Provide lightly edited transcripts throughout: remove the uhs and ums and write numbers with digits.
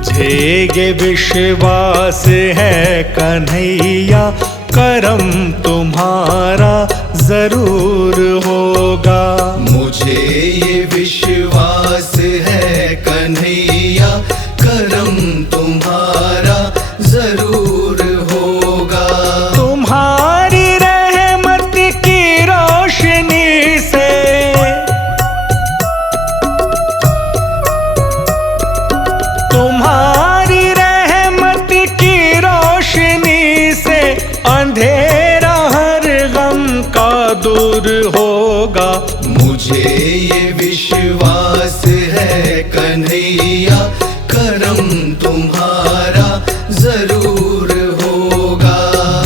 मुझे ये विश्वास है कन्हैया, करम तुम्हारा जरूर होगा। मुझे ये विश्वास है कन्हैया, करम तुम्हारा जरूर होगा। तुम्हारी रहमत की रोशनी से, तुम्हारी रहमत की रोशनी से अंधेरा हर गम का दूर होगा। मुझे ये विश्वास है कन्हैया, करम तुम्हारा जरूर होगा।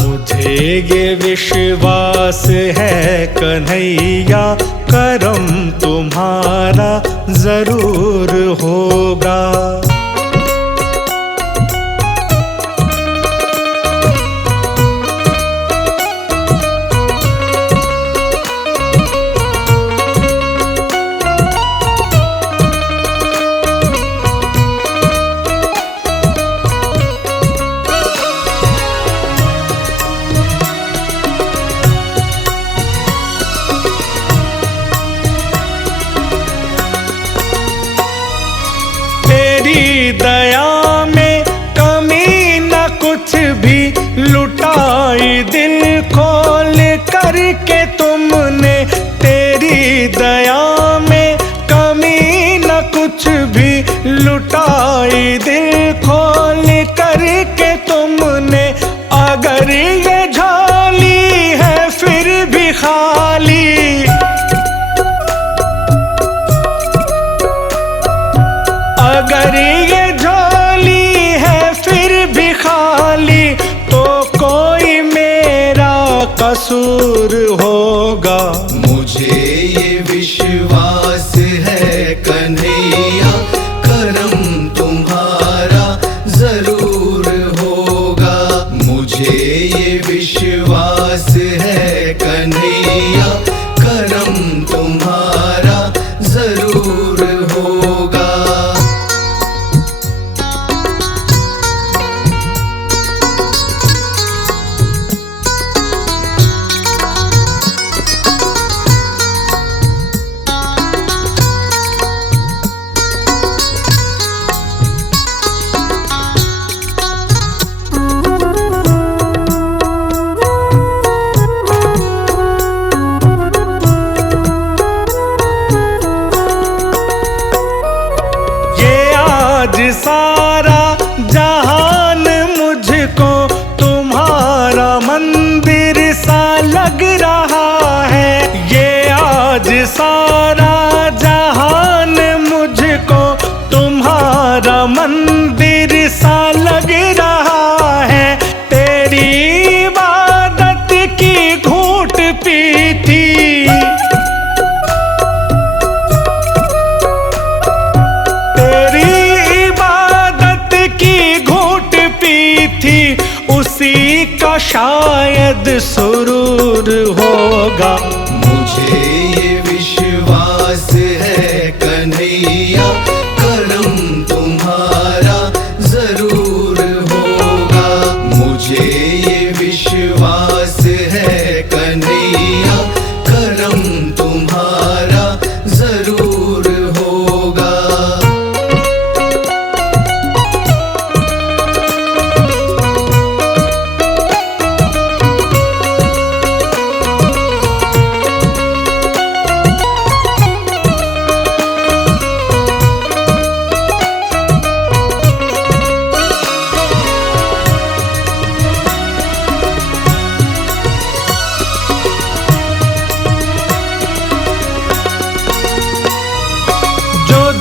मुझे ये विश्वास है कन्हैया, करम तुम्हारा जरूर होगा। तेरी दया में कमी न कुछ भी, लुटाई दिल खोल करके तुमने। तेरी दया में कमी न कुछ भी, लुटाई दिल खोल करके तुमने। अगर ये झोली है फिर भी खाली, अगर ये झोली है फिर भी खाली, तो कोई मेरा कसूर होगा। मुझे ये विश्वास है कन्हैया, करम तुम्हारा जरूर होगा। मुझे ये विश्वास है कन्हैया, करम तुम्हारा जरूर होगा। आज सारा जहान मुझको तुम्हारा मंदिर सा लग रहा है। ये आज सारा जहान मुझको तुम्हारा मंदिर सा लग रहा है। तेरी इबादत की घूंट पी थी, उसी का शायद सुरूर होगा। मुझे ये विश्वास है कन्हैया, करम तुम्हारा जरूर होगा। मुझे ये विश्वास है कन्हैया, करम तुम्हारा जरूर होगा।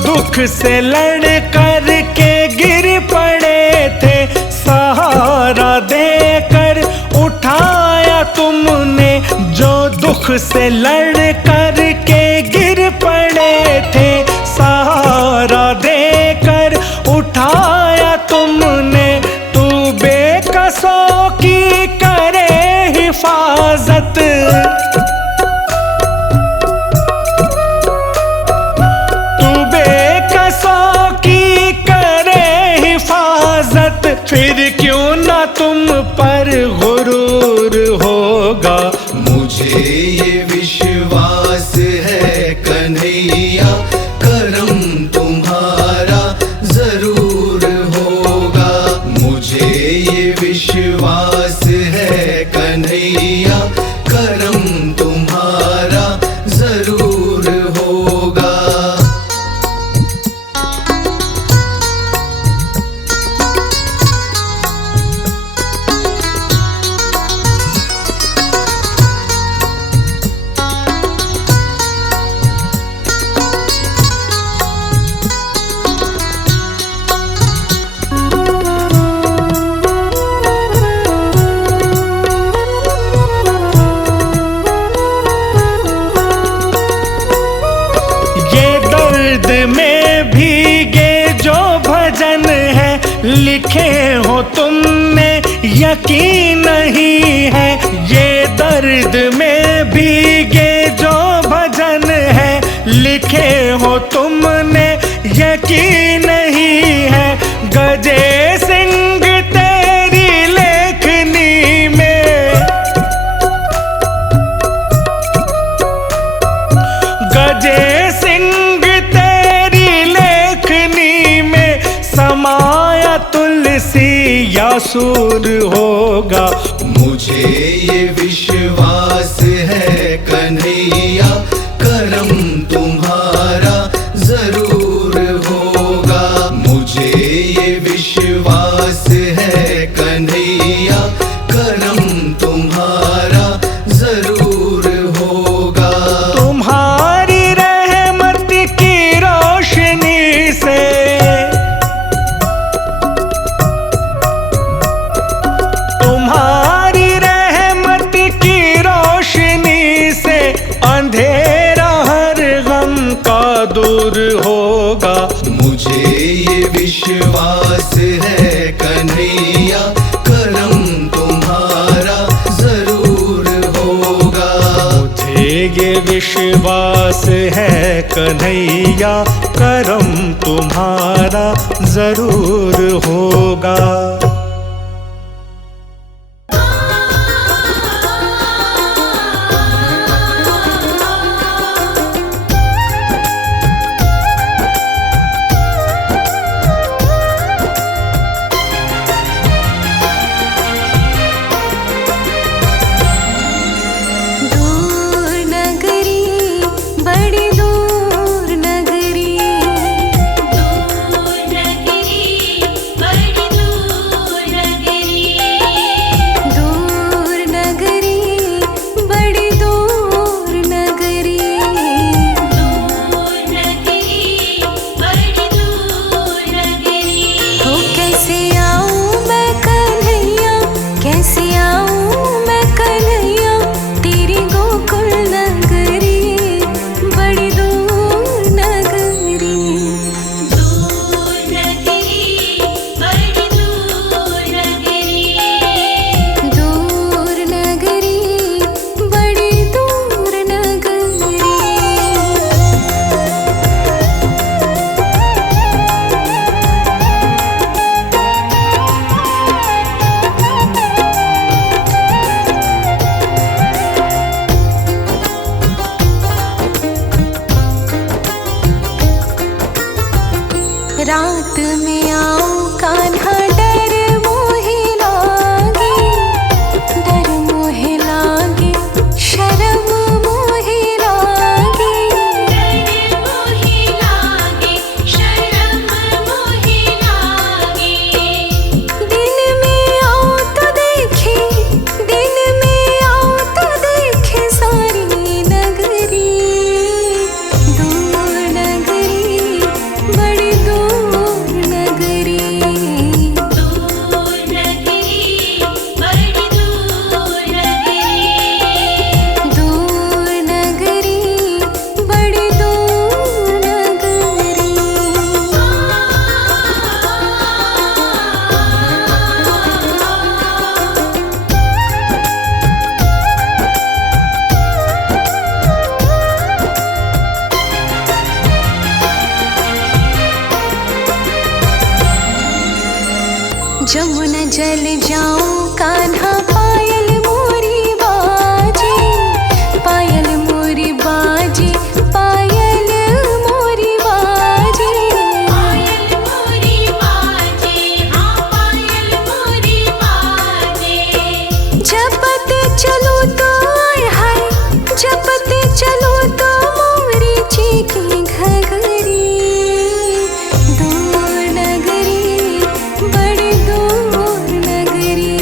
दुख से लड़ कर के गिर पड़े थे, सहारा देकर उठाया तुमने। जो दुख से लड़ कर के गिर पड़े थे, सहारा देकर उठाया तुमने। तू बेकसों की करे हिफाजत, फिर क्यों ना तुम पर गुरूर होगा। मुझे ये विश्वास है कन्हैया, करम तुम्हारा जरूर होगा। मुझे ये विश्वास है कन्हैया, करम तुम्हारा जरूर होगा। दर्द में भीगे जो भजन है लिखे हो तुमने यकीन नहीं है। ये दर्द में भीगे जो भजन है लिखे हो तुमने यकीन नहीं है। गजे सिंह तेरी लेखनी में, गजे समाया तुलसी यासूर होगा। मुझे ये विश्वास है कन्हैया, करम तुम्हारा जरूर होगा। मुझे ये विश्वास है कन्हैया, करम तुम्हारा जरूर होगा। तुम्हारी रहमत की रोशनी से, तुम्हारी रहमत की रोशनी से अंधेरा हर गम का दूर होगा। मुझे ये विश्वास है कन्हैया, करम तुम्हारा जरूर होगा। मुझे ये विश्वास है कन्हैया, करम तुम्हारा जरूर होगा। दूर नगरी बड़ी दूर जमुना जल जाऊं कान्हा पायल मोरी बाजे, पायल मोरी बाजे, पायल मोरी बाजे, पायल मोरी बाजे, हाँ पायल मोरी बाजे। जपते चलो तो आय हाय, जपते चलो तो मोरी जी की घघरी। दूर नगरी, बड़ी दूर नगरी,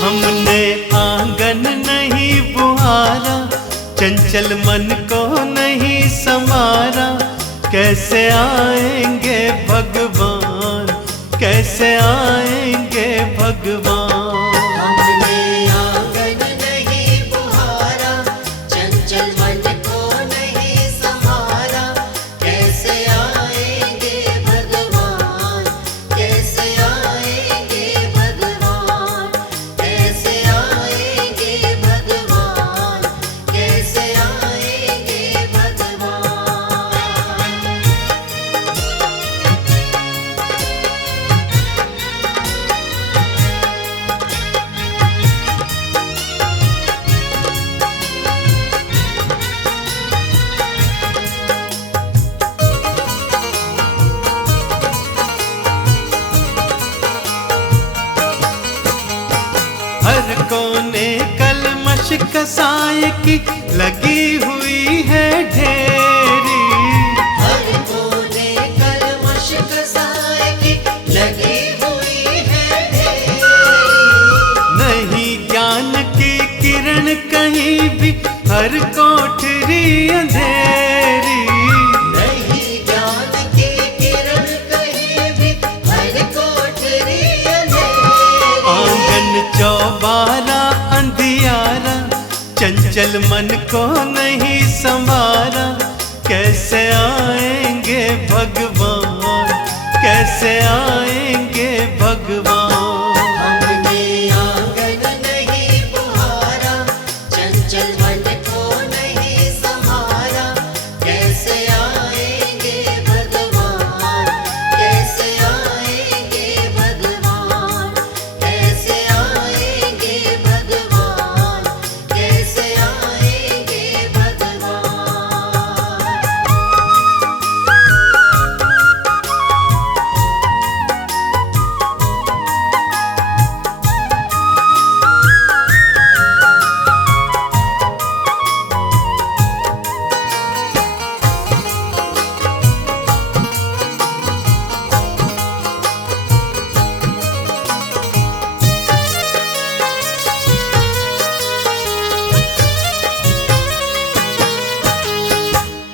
हमने आंगन नहीं बुहारा, चंचल मन को नहीं संवारा, कैसे आएंगे भगवान, कैसे आएंगे भगवान। हमने आंगन नहीं बुहारा, चंचल मन को नहीं संवारा, कैसे आएंगे भगवान, कैसे आएंगे भगवान, कैसे आएंगे भगवान, कैसे आएंगे भगवान। हर कोने कलमश कसाय की लगी हुई है ढेरी, हर कोने कलमश कसाय की लगी हुई है ढेरी। नहीं ज्ञान की किरण कहीं भी, हर कोठरी अंधेरी। नहीं ज्ञान की किरण कहीं भी, हर कोठरी अंधेरी। आंगन चौबारा अंधियारा, चंचल मन को नहीं संवारा, कैसे आएंगे भगवान, कैसे आएंगे भगवान। हमने आंगन नहीं बुहारा, चंचल मन को नहीं संवारा, कैसे आएंगे भगवान, कैसे आएंगे भगवान, कैसे आएंगे भगवान, कैसे आएंगे भगवान।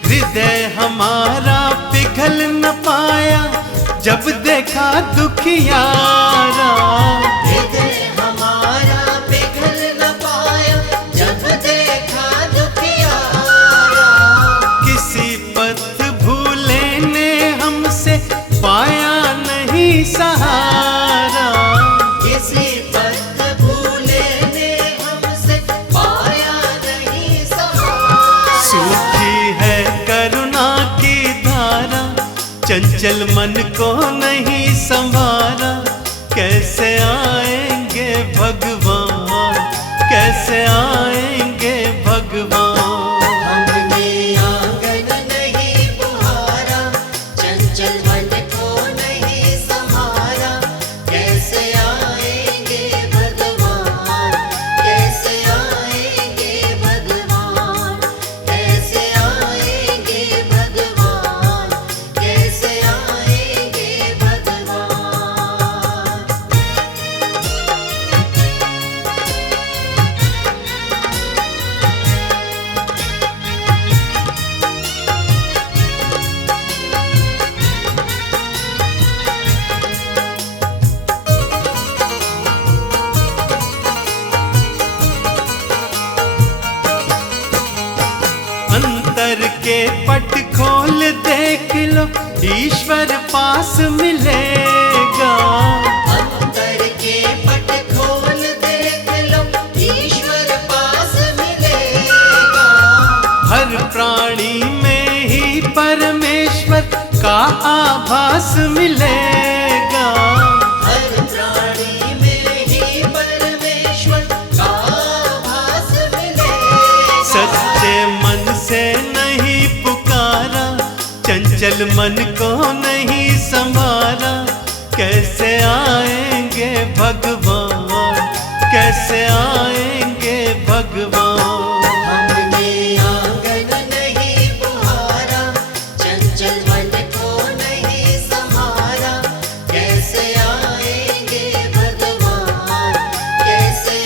हृदय हमारा पिघल न पाया, जब देखा दुखियारा। हृदय हमारा पिघल न पाया, जब देखा दुखियारा। किसी पथ भूले ने हमसे पाया नहीं सहारा। किसी पथ भूले ने हमसे पाया नहीं सहारा। सूखी है करुणा की धारा, चंचल मन को नहीं संवारा, कैसे आएंगे भगवान, कैसे आएंगे भगवान। हमने आंगन नहीं बुहारा, चंचल मन को नहीं संवारा, कैसे आएंगे भगवान, कैसे आएंगे भगवान, कैसे आएंगे भगवान, कैसे आएंगे भगवान। अंतर के पट खोल देख लो, ईश्वर पास मिलेगा। अंतर के पट खोल देख लो, ईश्वर पास मिलेगा। हर प्राणी में ही परमेश्वर का आभास मिलेगा। हर प्राणी में ही परमेश्वर का आभास मिलेगा। सच्चे मन से नहीं पुकारा, चंचल मन को नहीं संवारा, कैसे आएंगे भगवान, कैसे आएंगे भगवान। हमने आंगन नहीं बुहारा, चंचल मन को नहीं संवारा, कैसे आएंगे भगवान, कैसे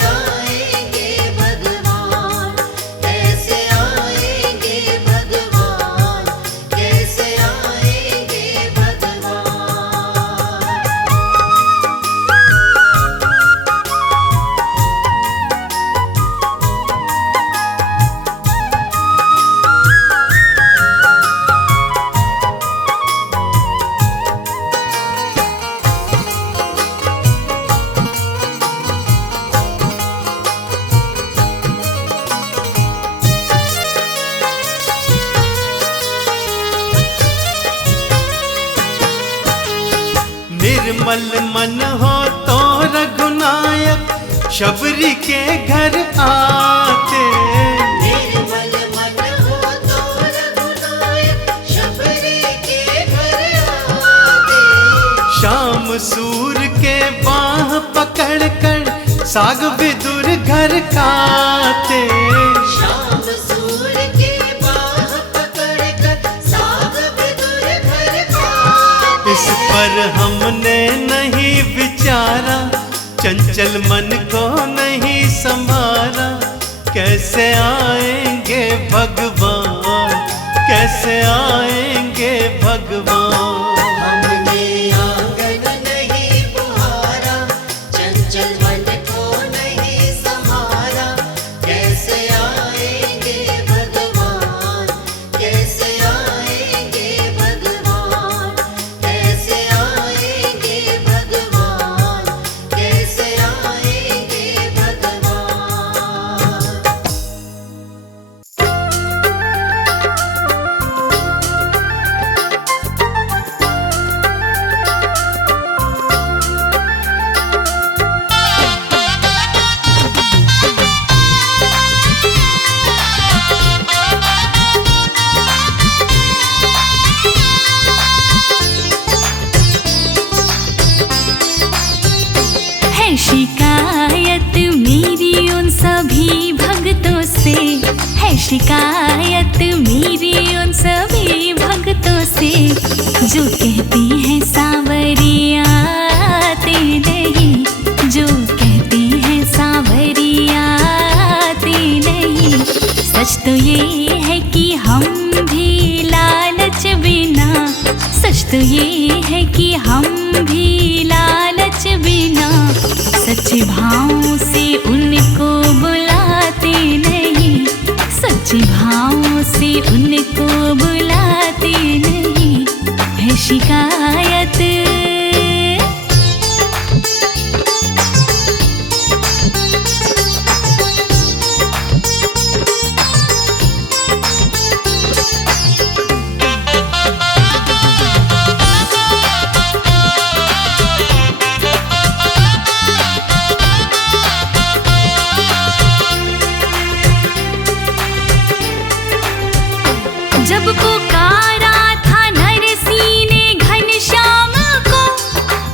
मन हो तो रघुनायक शबरी के घर आते। निर्मल मन हो तो रघुनायक शबरी के घर आते। शाम सूर के बाह पकड़ कर साग विदुर घर खाते। शाम सूर के बाह पकड़ कर साग विदुर घर खाते। इस पर हमने नहीं विचारा, चंचल मन को नहीं संभाला। कैसे आएंगे भगवान, कैसे आएंगे भगवान। हमने आंगन नहीं बुहारा, चंचल मन को नहीं संभारा। कैसे आएंगे भगवान, कैसे आएंगे भगवान, कैसे आएंगे भगवान, कैसे आएंगे भगवान। है शिकायत मेरी उन सभी भक्तों से, है शिकायत मेरी उन सभी भक्तों से, जो कहती हैं सांवरिया आते नहीं, जो कहती हैं सांवरिया आते नहीं। सच तो ये है कि हम भी लालच बिना, सच तो ये है कि हम भी लालच बिना, सच भाव से उनको बुलाते नहीं, सच भाव से उनको बुलाते नहीं। है शिकायत जब पुकारा था नरसी ने घनश्याम को,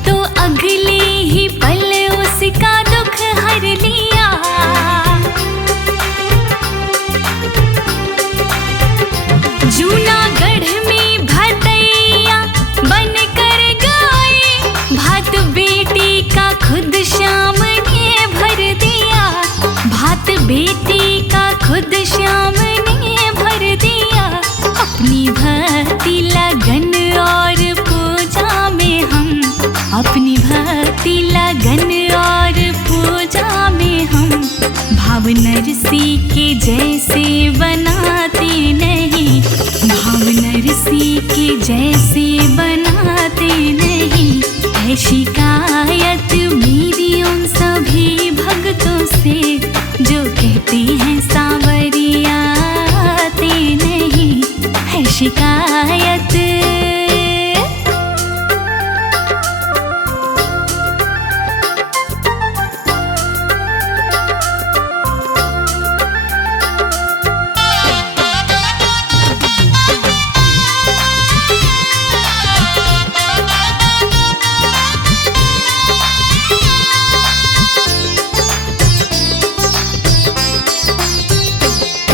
तो अगले ही पल उसका दुख हर लिया। जूनागढ़ में भदैया बन कर गाए, भात बेटी का खुद श्याम ने भर दिया, भात बेटी का खुद श्याम ने भर दिया। अपनी भक्ति लगन और पूजा में हम, अपनी भक्ति लगन और पूजा में हम, भाव नरसी के जैसे बनाते नहीं, भाव नरसी के जैसे बनाते नहीं। है शिकायत मेरी उन सभी भक्तों से, जो कहती हैं सांवरिया आते नहीं। है शिकायत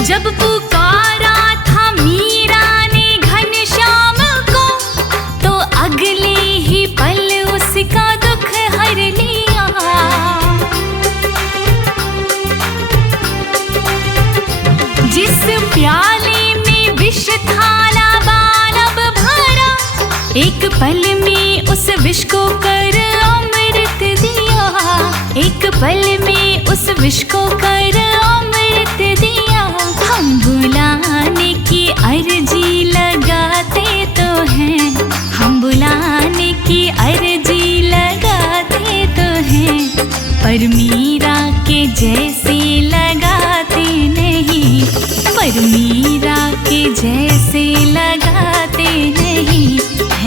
जब पुकारा था मीरा ने घनश्याम को, तो अगले ही पल उसका दुख हर लिया। जिस प्याले में विष थाला बालब भरा, एक पल में उस विष को कर अमृत दिया, एक पल में उस विष को कर अमृत दिया। हम बुलाने की अर्जी लगाते तो हैं, हम बुलाने की अर्जी लगाते तो हैं, पर मीरा के जैसे लगाते नहीं, पर मीरा के जैसे लगाते नहीं।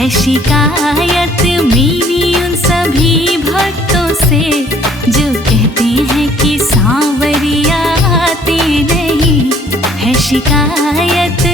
है शिकायत मेरी उन सभी भक्तों से जो कहते हैं कि सांवरिया आते नहीं, है शिकायत।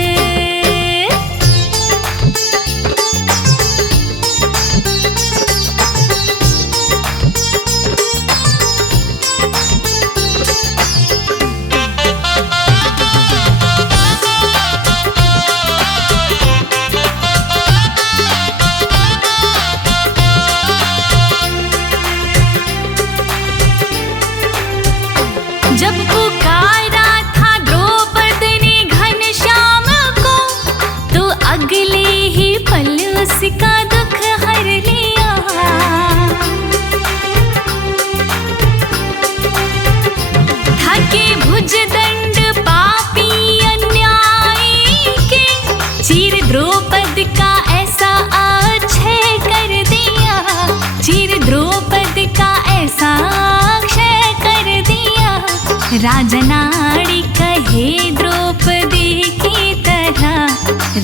जब पुकारा था द्रौपदी ने घनश्याम को, तो अगले ही पल उसका दुख हर लिया। थके भुजदंड पापी अन्यायी के, चीर द्रौपदी का ऐसा अक्षय कर दिया, चीर द्रौपदी का ऐसा अक्षय कर दिया। राजनाड़ी कहे द्रौपदी की तरह,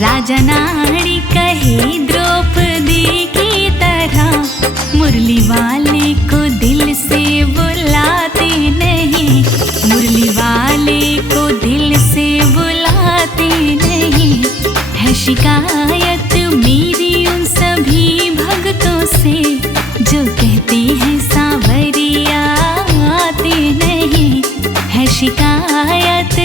राजनाड़ी कहे द्रौपदी की तरह, मुरली वाले को दिल से बुलाते नहीं, मुरली वाले को दिल से बुलाते नहीं, है शिकायत मेरी उन सभी भक्तों से जो कहते हैं सांवरिया आते नहीं, है शिकायत।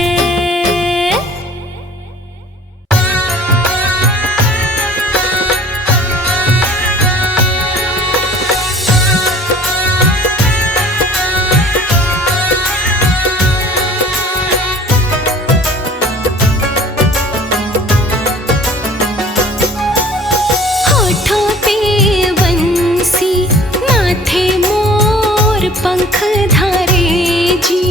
होठों पे बंसी, माथे मोर पंख धारे जी,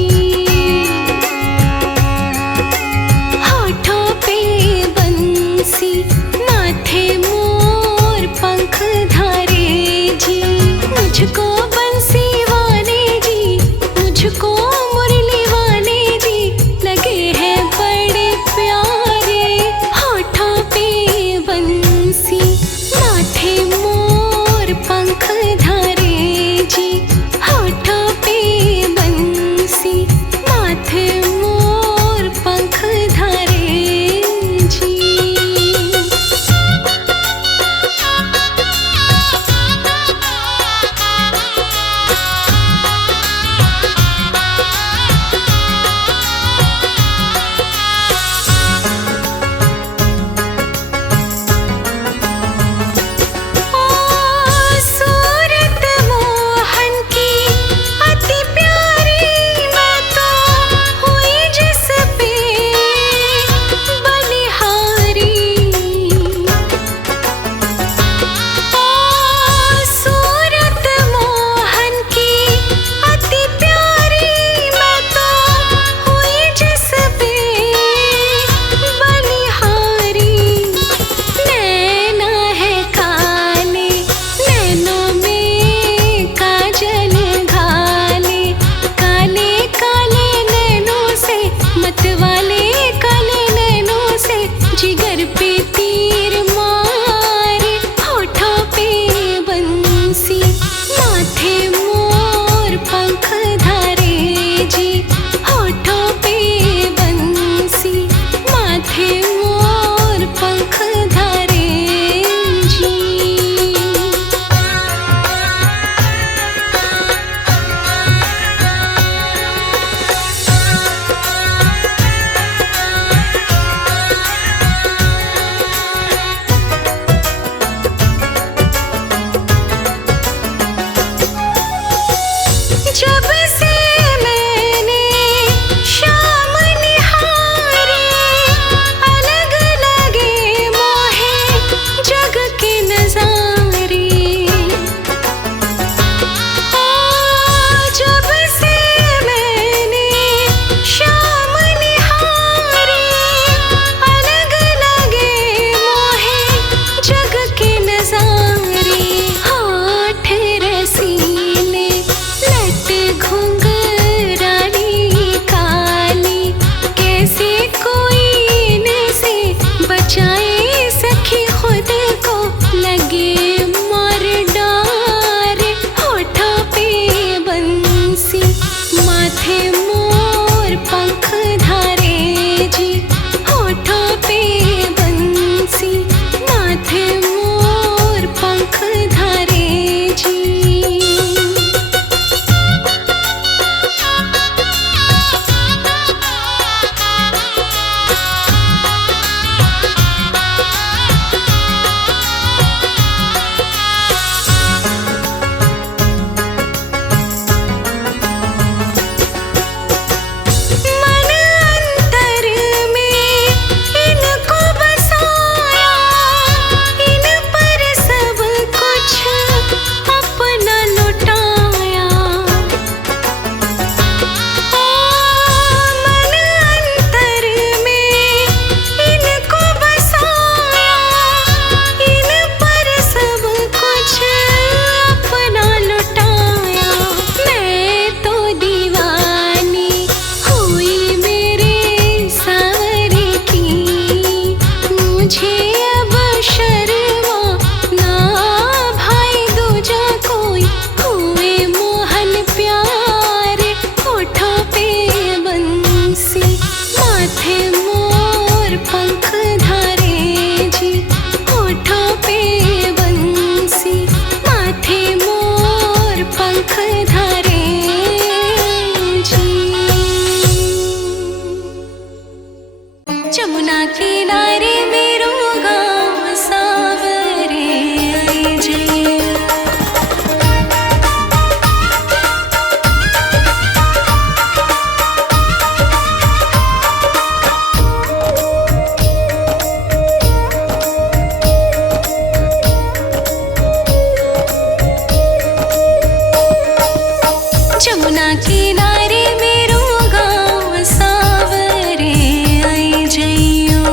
माथे मोर पंख धारे जी, होठों पे बंसी, माथे मोर पंख धारे जी। मन अंतर में इनको बसाया, इन पर सब कुछ अपना लुटाया। मन अंतर में इनको बसाया, इन पर सब कुछ अपना लुटाया। मैं तो दीवानी हुई मेरे सावरे की, मुझे अब शर्मा ना भाई दूजा कोई। हुए मोहन प्यारे, होठों पे बंसी, माथे मोर पंख धारे जी, होठों पे बंसी, माथे मोर पंख धारे जी। जमुना किनारे मेरो गाँव सावरे आई जी। जमुना किनारे मेरो गाँव सावरे आई जइयो।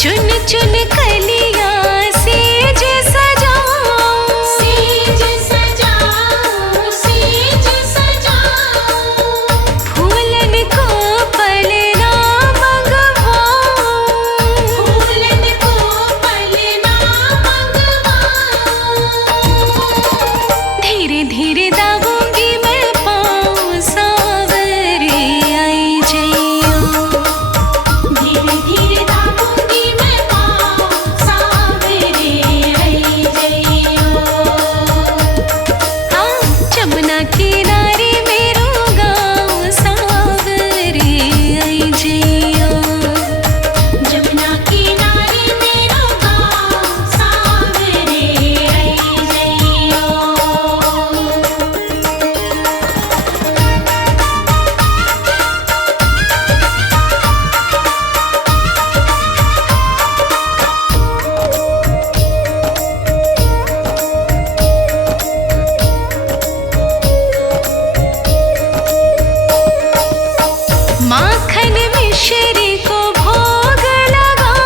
चुन चुन कलिया सेज सजाओ, सेज सजाओ, सेज सजाओ। फूलन को पलना मंगवाओ, फूलन को पलना मंगवाओ। धीरे धीरे दाबूंगी मैं पाँव सावरे आई जइयो, धीरे धीरे दाबूंगी मैं पाँव सावरे आई जइयो। हाँ, जमुना किनारे मेरो गाँव सावरे आई जइयो, जमुना किनारे मेरो गाँव सावरे आई जइयो। माखन मिश्री को भोग लगाओ,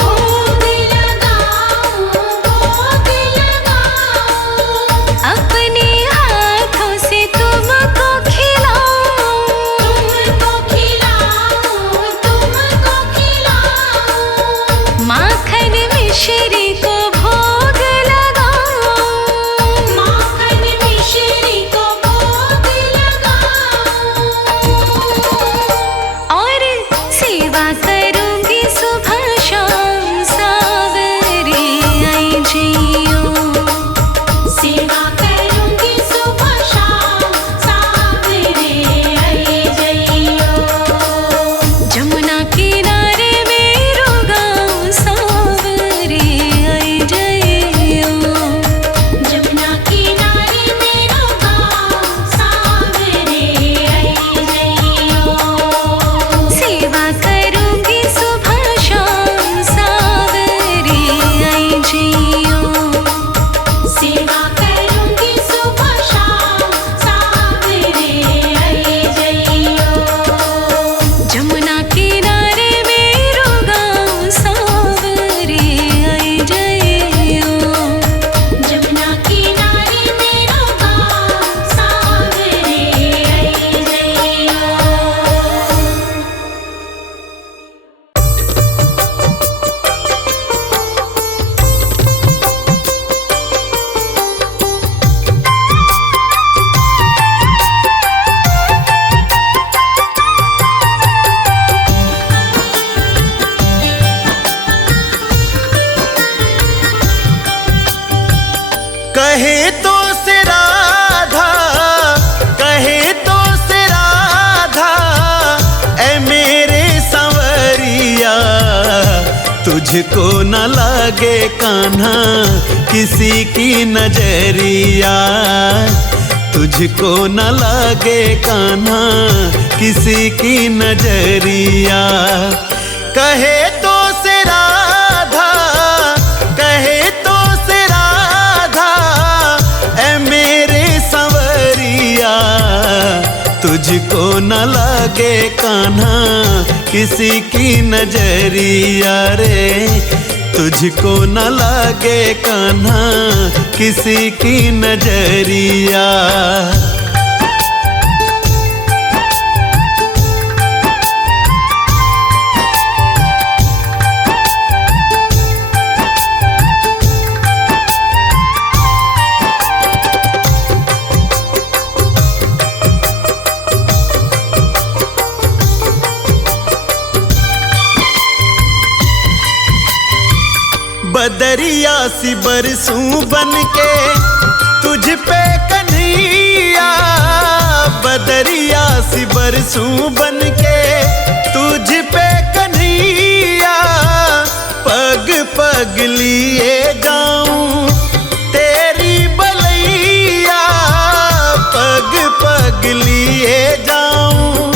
भोग लगाओ, भोग लगाओ। अपने हाथों से तुमको खिलाओ, तुमको खिलाओ, तुमको खिलाओ। माखन मिश्री को भोग लगाओ, माखन मिश्री को भोग लगाओ। और सेवा करूंगी सुबह शाम सावरे आई जइयो, सेवा करूंगी सुबह शाम सावरे आई जइयो। जमुना किनारे मेरो गाँव सावरे आई जइयो, जमुना किनारे मेरो गाँव सावरे आई जइयो। सेवा करूंगी सुबह शाम सावरे आई जइयो, सेवा करूंगी सुबह शाम सावरे आई जइयो। जमुना किनारे मेरो गाँव सावरे आई जइयो, जमुना किनारे मेरो गाँव सावरे आई जइयो। कहे तो से राधा, कहे तो से राधा, ऐ मेरे संवरिया। तुझको न लागे कान्हा किसी की नजरिया, तुझको न लागे कान्हा किसी की नजरिया। कहे तो से राधा, कहे तो से राधा, ऐ मेरे संवरिया। तुझको न लागे कान्हा किसी की नजरिया रे, तुझको न लागे कान्हा किसी की नजरिया। बदरिया सी बरसूं बन के तुझ पे कन्हैया, बदरिया सी बरसूं बन के तुझ पे कन्हैया। पग पग लिए जाऊं तेरी बलैया, पग पग लिए जाऊं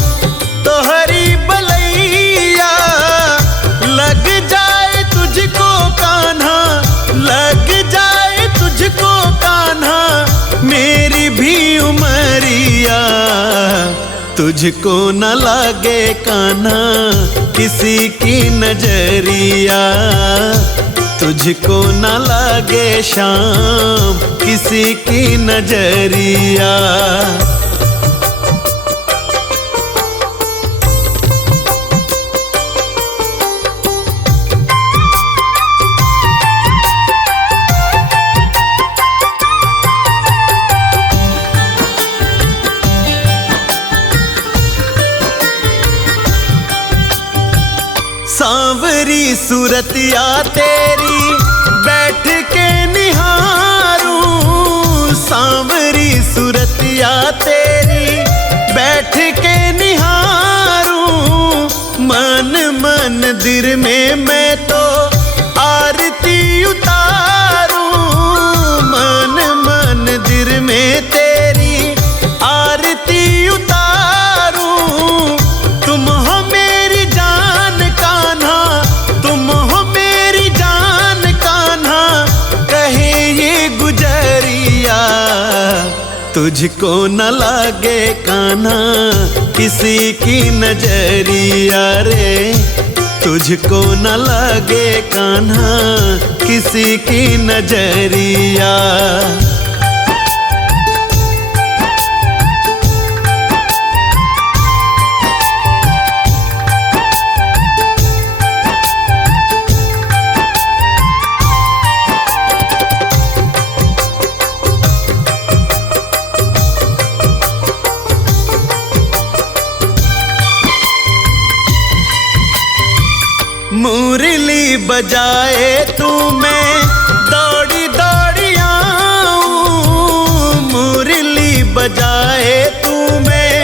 तोहरी बलैया। लग जाए तुझको कान्हा, लग जाए तुझको कान्हा मेरी भी उमरिया। तुझको न लागे कान्हा किसी की नजरिया, तुझको न लगे शाम किसी की नजरिया। सांवरी सूरतिया तेरी बैठ के निहारूं, सांवरी सूरतिया तेरी बैठ के निहारूं। मन मंदिर में मैं तो आरती उतारूं, मन मंदिर में तेरी आरती उतारूं। तुम हो मेरी जान कान्हा, तुम हो मेरी जान कान्हा, कहे ये गुजरिया। तुझको न लागे कान्हा किसी की नजरिया रे, तुझको न लागे कान्हा किसी की नजरिया। मुरली बजाए तू मैं दौड़ी दौड़ी आऊं, मुरली बजाए तू मैं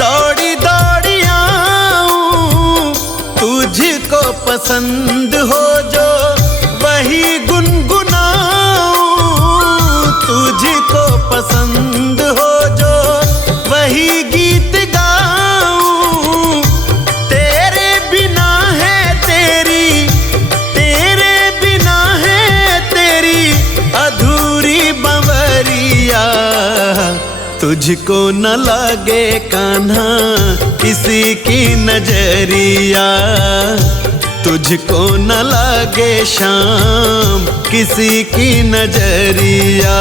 दौड़ी दौड़ी आऊं। तुझको पसंद हो जो वही गुनगुनाऊं, तुझको पसंद हो जो वही गीत गाऊं। तेरे बिना है तेरी, तेरे बिना है तेरी अधूरी बंवरिया। तुझको न लागे कान्हा किसी की नजरिया, तुझको न लागे शाम किसी की नजरिया।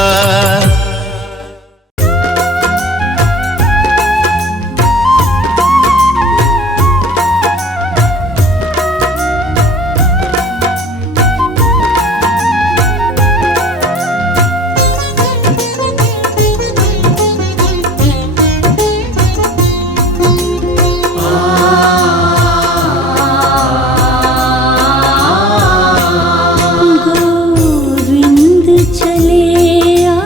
गोविंद चले आ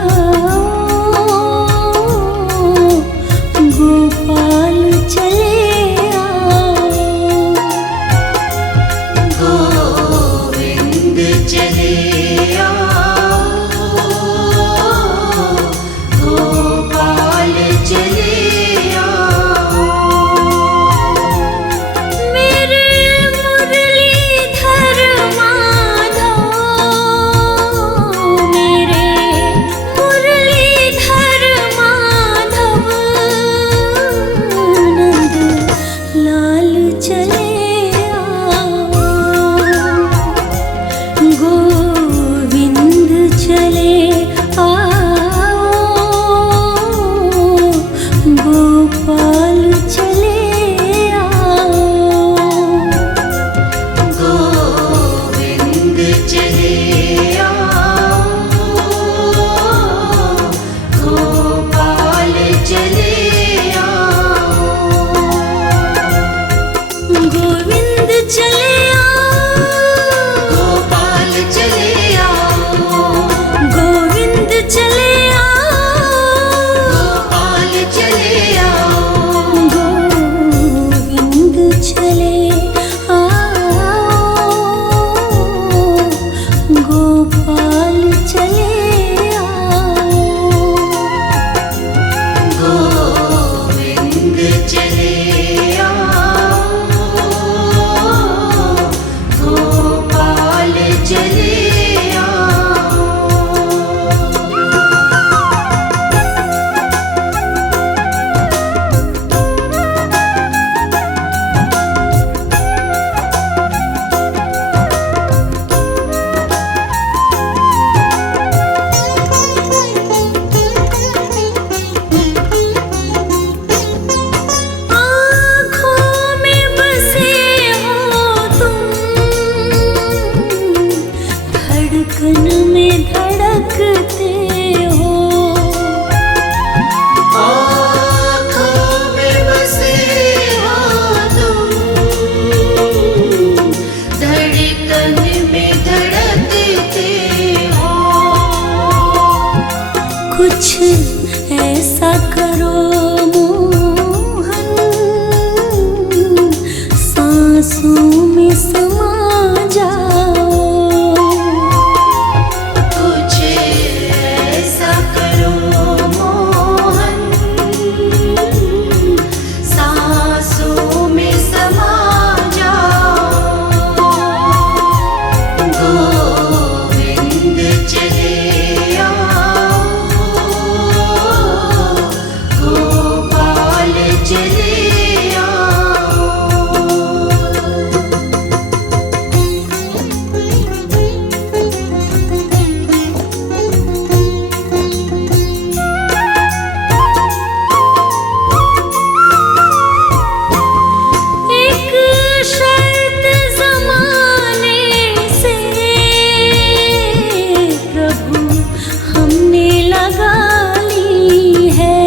तन में धड़कते हो। कुछ ऐसा करो मोहन, सांसों में समा जाओ। कुछ ऐसा करो मोहन, सांसों में समा जाओ। गोविंद चले आओ, गोपाल चले आओ। एक शर्त ज़माने से प्रभु हमने लगा ली है।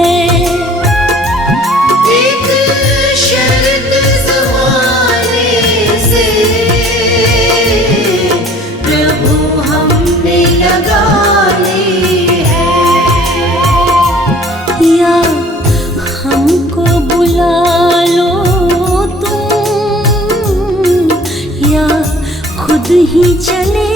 एक शर्त ज़माने से प्रभु हमने लगा ली है। या हमको बुला लो तुम, या खुद ही चले